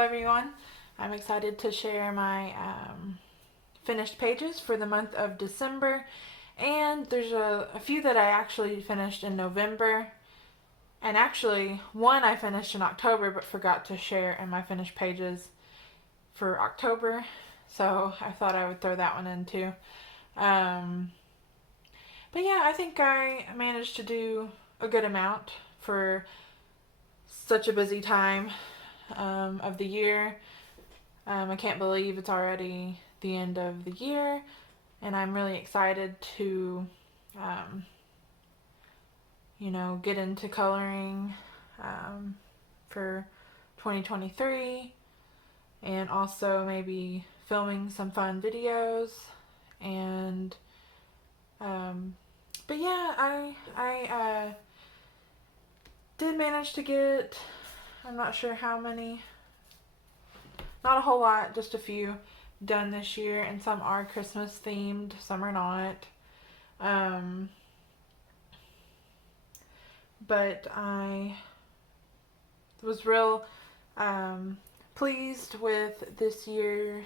everyone. I'm excited to share my finished pages for the month of December, and there's a few that I actually finished in November, and actually one I finished in October but forgot to share in my finished pages for October, so I thought I would throw that one in too. Um, but yeah, I think I managed to do a good amount for such a busy time of the year. I can't believe it's already the end of the year, and I'm really excited to, um, get into coloring for 2023, and also maybe filming some fun videos. And, but yeah, I did manage to get, I'm not sure how many, not a whole lot, just a few done this year, and some are Christmas themed, some are not. But I was real pleased with this year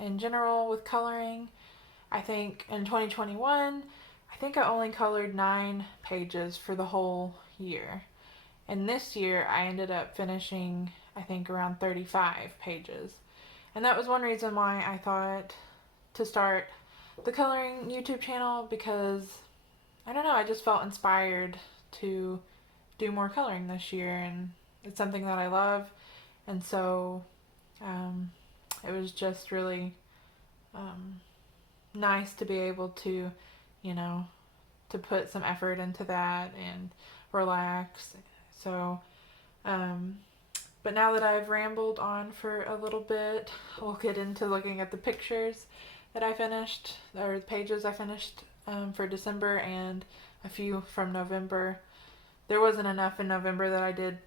in general with coloring. I think in 2021, I think I only colored 9 pages for the whole year. And this year I ended up finishing, I think, around 35 pages. And that was one reason why I thought to start the coloring YouTube channel, because I don't know, I just felt inspired to do more coloring this year, and it's something that I love. And so it was just really nice to be able to, to put some effort into that and relax. So, but now that I've rambled on for a little bit, we'll get into looking at the pictures that I finished, or the pages I finished for December, and a few from November. There wasn't enough in November that I did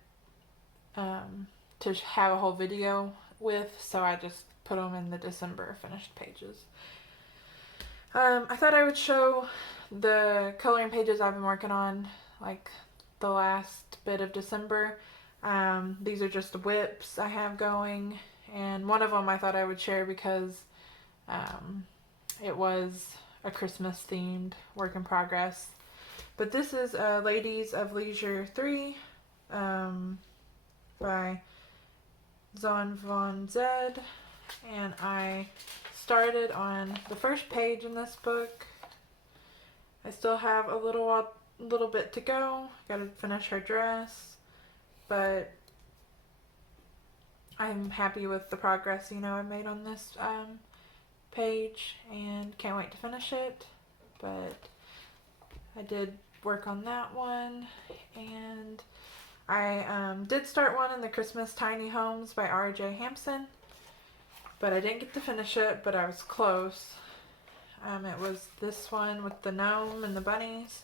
to have a whole video with, so I just put them in the December finished pages. I thought I would show the coloring pages I've been working on, like the last bit of December. These are just the whips I have going, and one of them I thought I would share because it was a Christmas themed work in progress. But this is Ladies of Leisure 3 by Zon Von Zedd, and I started on the first page in this book. I still have a little bit to go. Gotta finish her dress, but I'm happy with the progress I made on this page, and can't wait to finish it. But I did work on that one, and I did start one in the Christmas Tiny Homes by R.J. Hampson, but I didn't get to finish it, but I was close. It was this one with the gnome and the bunnies.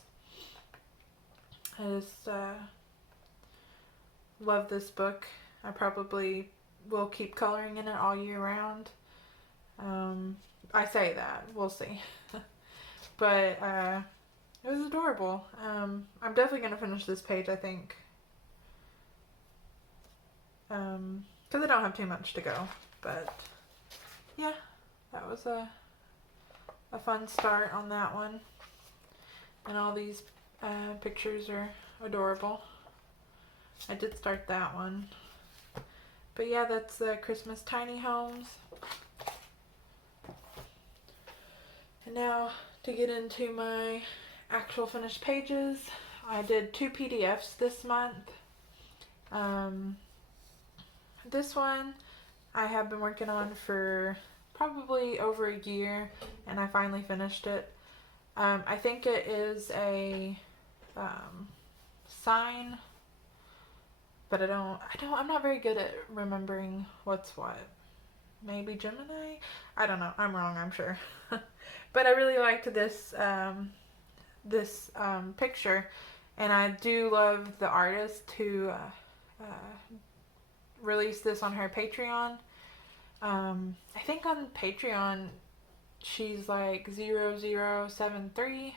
I just love this book. I probably will keep coloring in it all year round. I say that, we'll see. But it was adorable. I'm definitely going to finish this page, I think. Because I don't have too much to go. But yeah, that was a fun start on that one. And all these pictures are adorable. I did start that one. But yeah, that's the Christmas Tiny Homes. And now to get into my actual finished pages, I did 2 PDFs this month. This one I have been working on for probably over a year, and I finally finished it. I think it is a sign, but I'm not very good at remembering what's what. Maybe Gemini? I don't know. I'm wrong, I'm sure. But I really liked this picture, and I do love the artist who released this on her Patreon. I think on Patreon she's like 0073,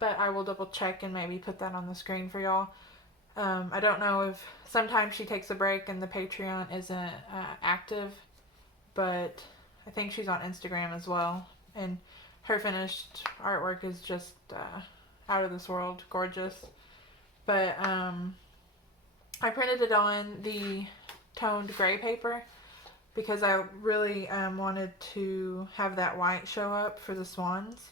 but I will double check and maybe put that on the screen for y'all. I don't know if sometimes she takes a break and the Patreon isn't active, but I think she's on Instagram as well. And her finished artwork is just out of this world gorgeous. But I printed it on the toned gray paper because I really wanted to have that white show up for the swans.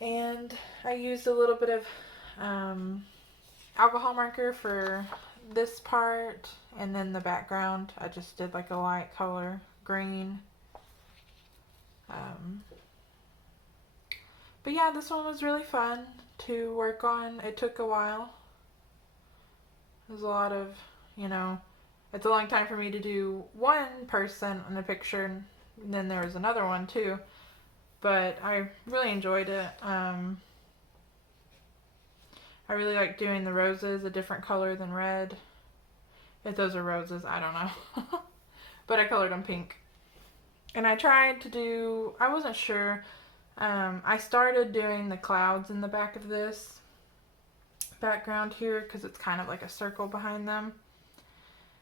And I used a little bit of alcohol marker for this part, and then the background I just did like a light color green. But yeah, this one was really fun to work on. It took a while. It was a lot of, you know, it's a long time for me to do one person in a picture, and then there was another one too. But I really enjoyed it. I really like doing the roses a different color than red. If those are roses, I don't know. But I colored them pink. And I tried to do, I wasn't sure. I started doing the clouds in the back of this background here because it's kind of like a circle behind them.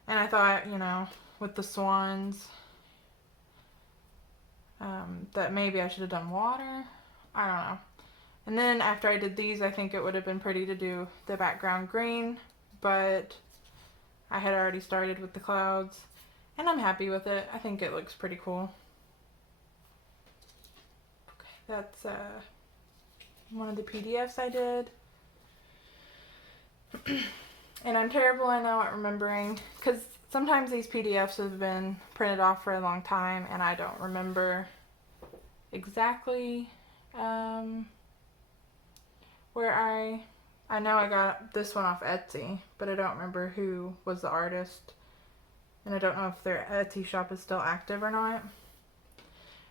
And I thought, you know, with the swans, that maybe I should have done water. I don't know. And then after I did these, I think it would have been pretty to do the background green, but I had already started with the clouds, and I'm happy with it. I think it looks pretty cool. Okay, that's one of the PDFs I did. And I'm terrible, I know, at remembering, because sometimes these PDFs have been printed off for a long time, and I don't remember exactly where I know I got this one off Etsy, but I don't remember who was the artist, and I don't know if their Etsy shop is still active or not.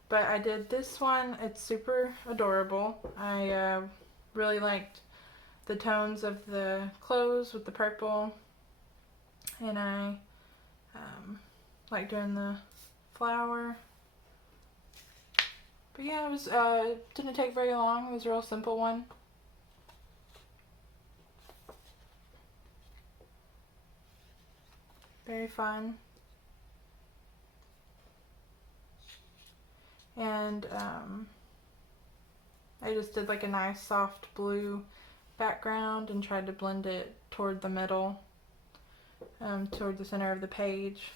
But I did this one. It's super adorable. I really liked the tones of the clothes with the purple, and I like doing the flower. But yeah, it was didn't take very long. It was a real simple one. Very fun. And I just did like a nice soft blue background and tried to blend it toward the middle, toward the center of the page.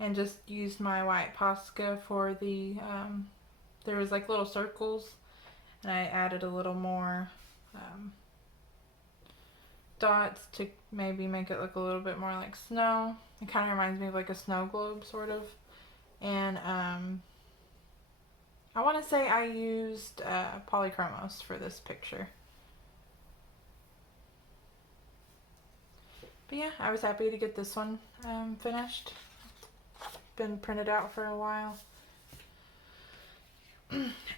And just used my white Posca for the, there was like little circles, and I added a little more dots to maybe make it look a little bit more like snow. It kind of reminds me of like a snow globe, sort of. And I want to say I used polychromos for this picture. But yeah, I was happy to get this one finished. Been printed out for a while.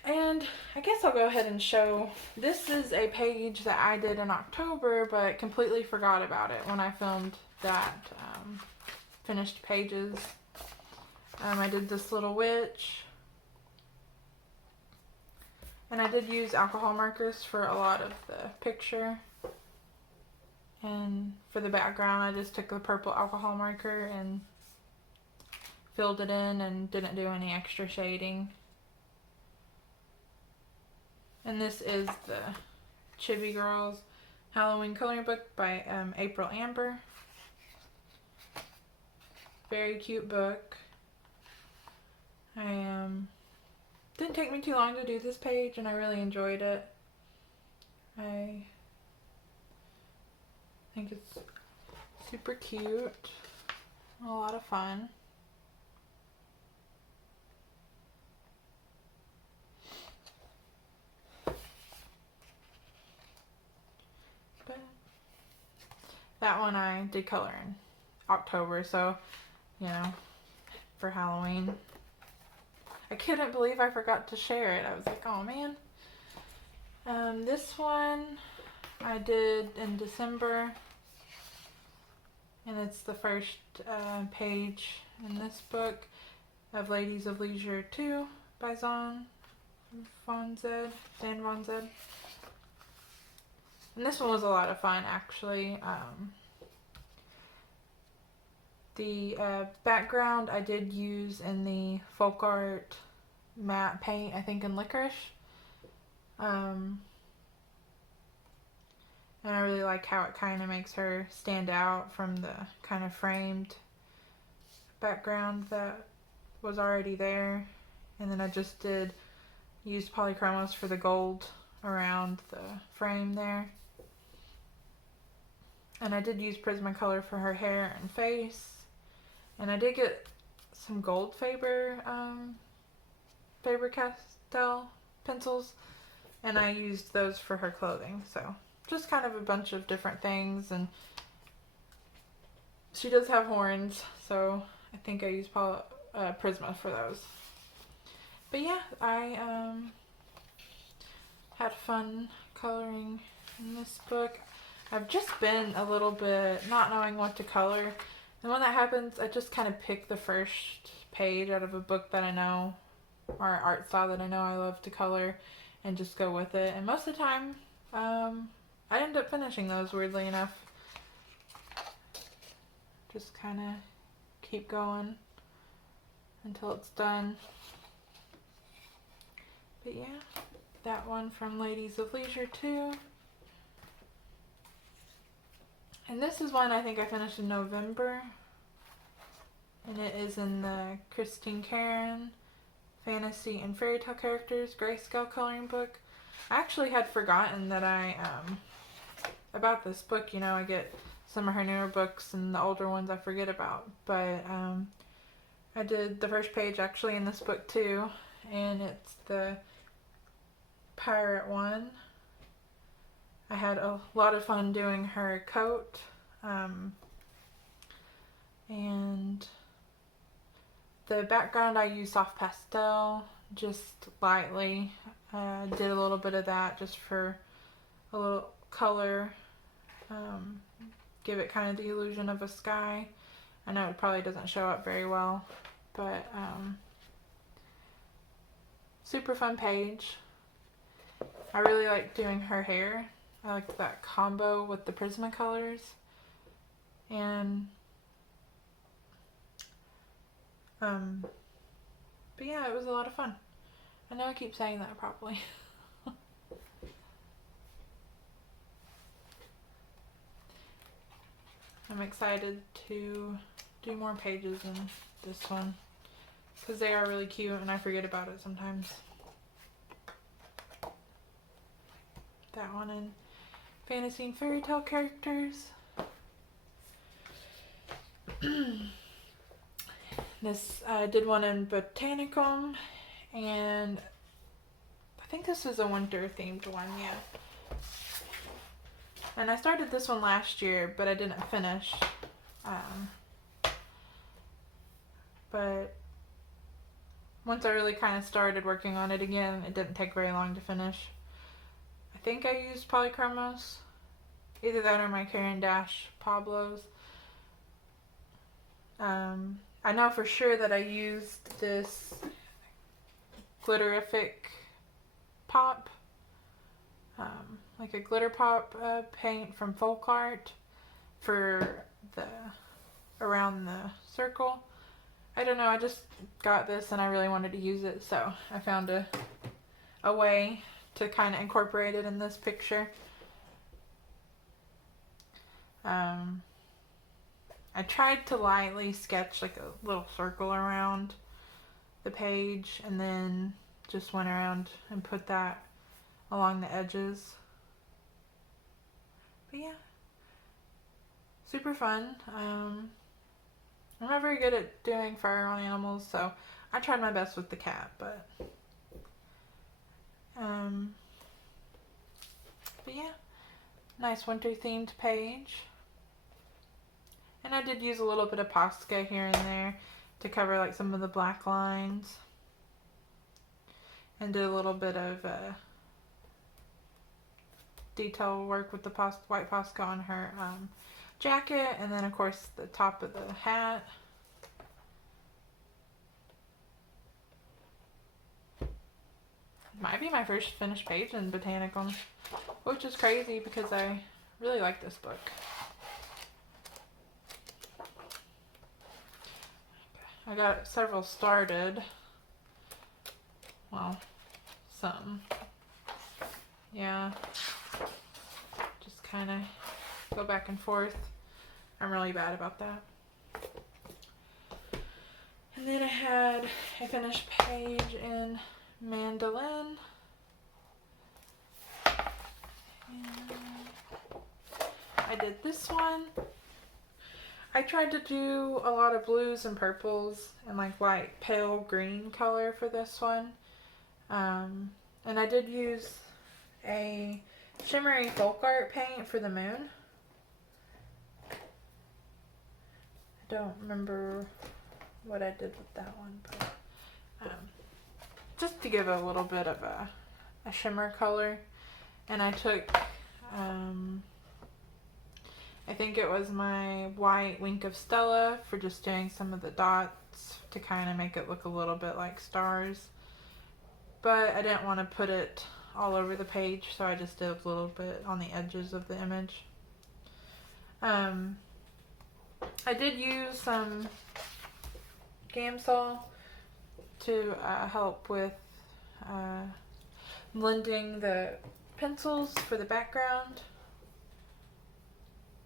And I guess I'll go ahead and show, this is a page that I did in October, but completely forgot about it when I filmed that finished pages. I did this little witch, and I did use alcohol markers for a lot of the picture. And for the background, I just took the purple alcohol marker and filled it in and didn't do any extra shading. And this is the Chibi Girls Halloween coloring book by April Amber. Very cute book. Didn't take me too long to do this page, and I really enjoyed it. I think it's super cute. A lot of fun. But that one I did color in October, so, you know, for Halloween. I couldn't believe I forgot to share it. I was like, oh man. This one I did in December, and it's the first page in this book of Ladies of Leisure 2 by Zon Von Zedd. And this one was a lot of fun, actually. The background I did use in the folk art matte paint, I think in Licorice. And I really like how it kind of makes her stand out from the kind of framed background that was already there. And then I just used polychromos for the gold around the frame there. And I did use Prismacolor for her hair and face. And I did get some gold Faber-Castell pencils, and I used those for her clothing. So just kind of a bunch of different things. And she does have horns, so I think I used Prisma for those. But yeah, I had fun coloring in this book. I've just been a little bit not knowing what to color. And when that happens, I just kind of pick the first page out of a book that I know, or art style that I know I love to color, and just go with it. And most of the time, I end up finishing those, weirdly enough. Just kind of keep going until it's done. But yeah, that one from Ladies of Leisure too. And this is one I think I finished in November. And it is in the Christine Karen Fantasy and Fairy Tale Characters Grayscale coloring book. I actually had forgotten that about this book. You know, I get some of her newer books and the older ones I forget about. But I did the first page actually in this book too. And it's the pirate one. I had a lot of fun doing her coat, and the background I used soft pastel, just lightly. Did a little bit of that just for a little color, give it kind of the illusion of a sky. I know it probably doesn't show up very well, but super fun page. I really like doing her hair. I liked that combo with the Prismacolors. And but yeah, it was a lot of fun. I know I keep saying that probably. I'm excited to do more pages in this one because they are really cute and I forget about it sometimes. That one in Fantasy and Fairy Tale Characters. This I did one in Botanicals, and I think this is a winter themed one, yeah. And I started this one last year, but I didn't finish. But once I really kind of started working on it again, it didn't take very long to finish. I think I used polychromos, either that or my Caran d'Ache Pablos. I know for sure that I used this glitterific pop, like a glitter pop paint from Folk Art for around the circle. I don't know, I just got this and I really wanted to use it, so I found a way to kind of incorporate it in this picture. I tried to lightly sketch like a little circle around the page and then just went around and put that along the edges. But yeah, super fun. I'm not very good at doing fur on animals, so I tried my best with the cat, but yeah, nice winter themed page. And I did use a little bit of Posca here and there to cover like some of the black lines. And did a little bit of detail work with the white Posca on her jacket. And then of course the top of the hat. Might be my first finished page in Botanicals. which is crazy because I really like this book. I got several started. Well, some. Yeah. Just kind of go back and forth. I'm really bad about that. And then I had a finished page in Mandolin. And I did this one. I tried to do a lot of blues and purples and like light pale green color for this one. And I did use a shimmery folk art paint for the moon. I don't remember what I did with that one, but just to give a little bit of a shimmer color. And I took, I think it was my white Wink of Stella for just doing some of the dots to kind of make it look a little bit like stars. But I didn't want to put it all over the page, so I just did a little bit on the edges of the image. I did use some Gamsol to help with blending the pencils for the background.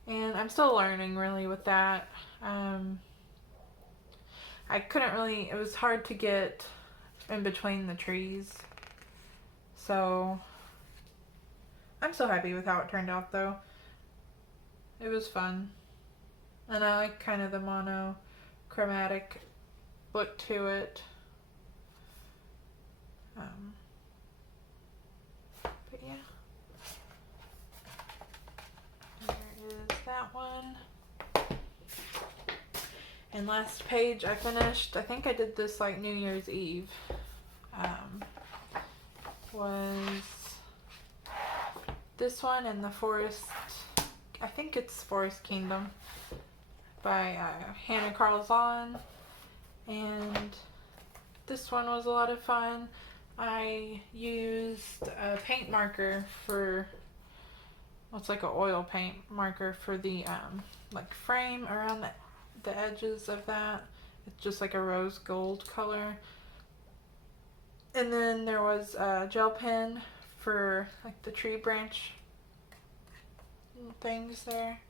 And I'm still learning really with that. I couldn't really, it was hard to get in between the trees. So I'm so happy with how it turned out though. It was fun. And I like kind of the monochromatic look to it. But yeah. There is that one. And last page I finished, I think I did this like New Year's Eve. Was this one in the Forest, I think it's Forest Kingdom by Hannah Carl-Zon. And this one was a lot of fun. I used a paint marker for, what's like an oil paint marker for the like frame around the edges of that. It's just like a rose gold color. And then there was a gel pen for like the tree branch things there.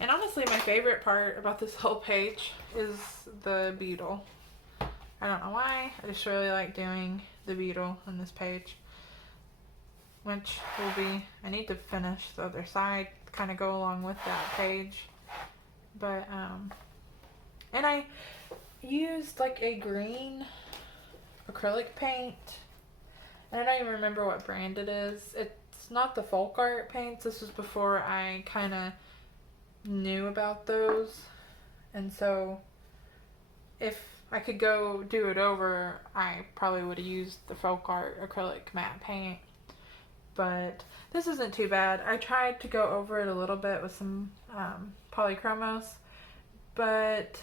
And honestly, my favorite part about this whole page is the beetle. I don't know why, I just really like doing the beetle on this page. Which will be, I need to finish the other side, kind of go along with that page. But, and I used like a green acrylic paint. And I don't even remember what brand it is. It's not the folk art paints. This was before I kind of knew about those. And so if I could go do it over, I probably would have used the folk art acrylic matte paint. But this isn't too bad. I tried to go over it a little bit with some polychromos, but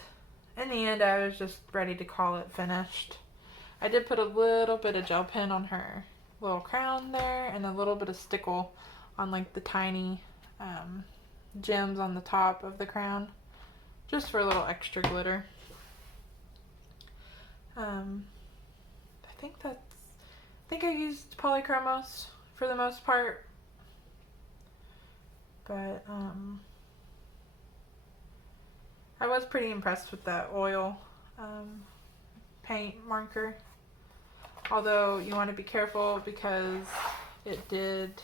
in the end I was just ready to call it finished. I did put a little bit of gel pen on her little crown there and a little bit of stickle on like the tiny gems on the top of the crown, just for a little extra glitter. I think I used polychromos for the most part, but I was pretty impressed with that oil paint marker, although you want to be careful because it did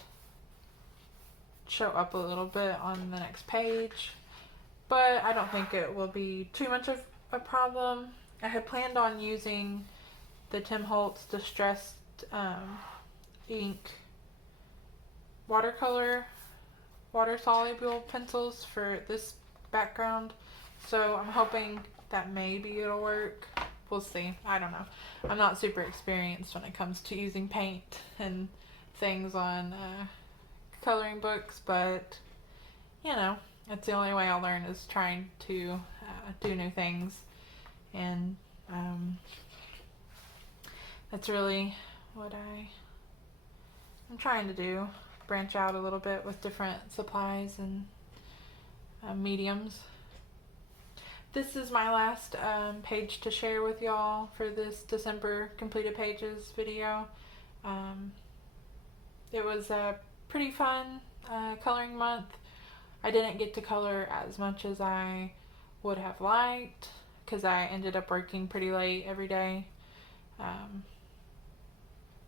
show up a little bit on the next page, but I don't think it will be too much of a problem. I had planned on using the Tim Holtz Distressed ink watercolor water soluble pencils for this background, so I'm hoping that maybe it'll work. We'll see. I don't know. I'm not super experienced when it comes to using paint and things on coloring books, but you know, that's the only way I'll learn, is trying to do new things. And that's really what I I'm trying to branch out a little bit with different supplies and mediums. This is my last page to share with y'all for this December completed pages video. It was a pretty fun coloring month. I didn't get to color as much as I would have liked because I ended up working pretty late every day.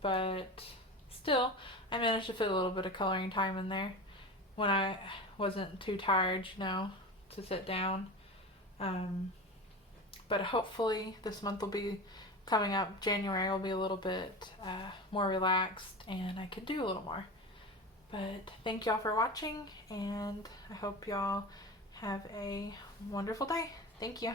But still, I managed to fit a little bit of coloring time in there when I wasn't too tired, to sit down. But hopefully this month will be coming up. January will be a little bit more relaxed and I can do a little more. But thank y'all for watching, and I hope y'all have a wonderful day. Thank you.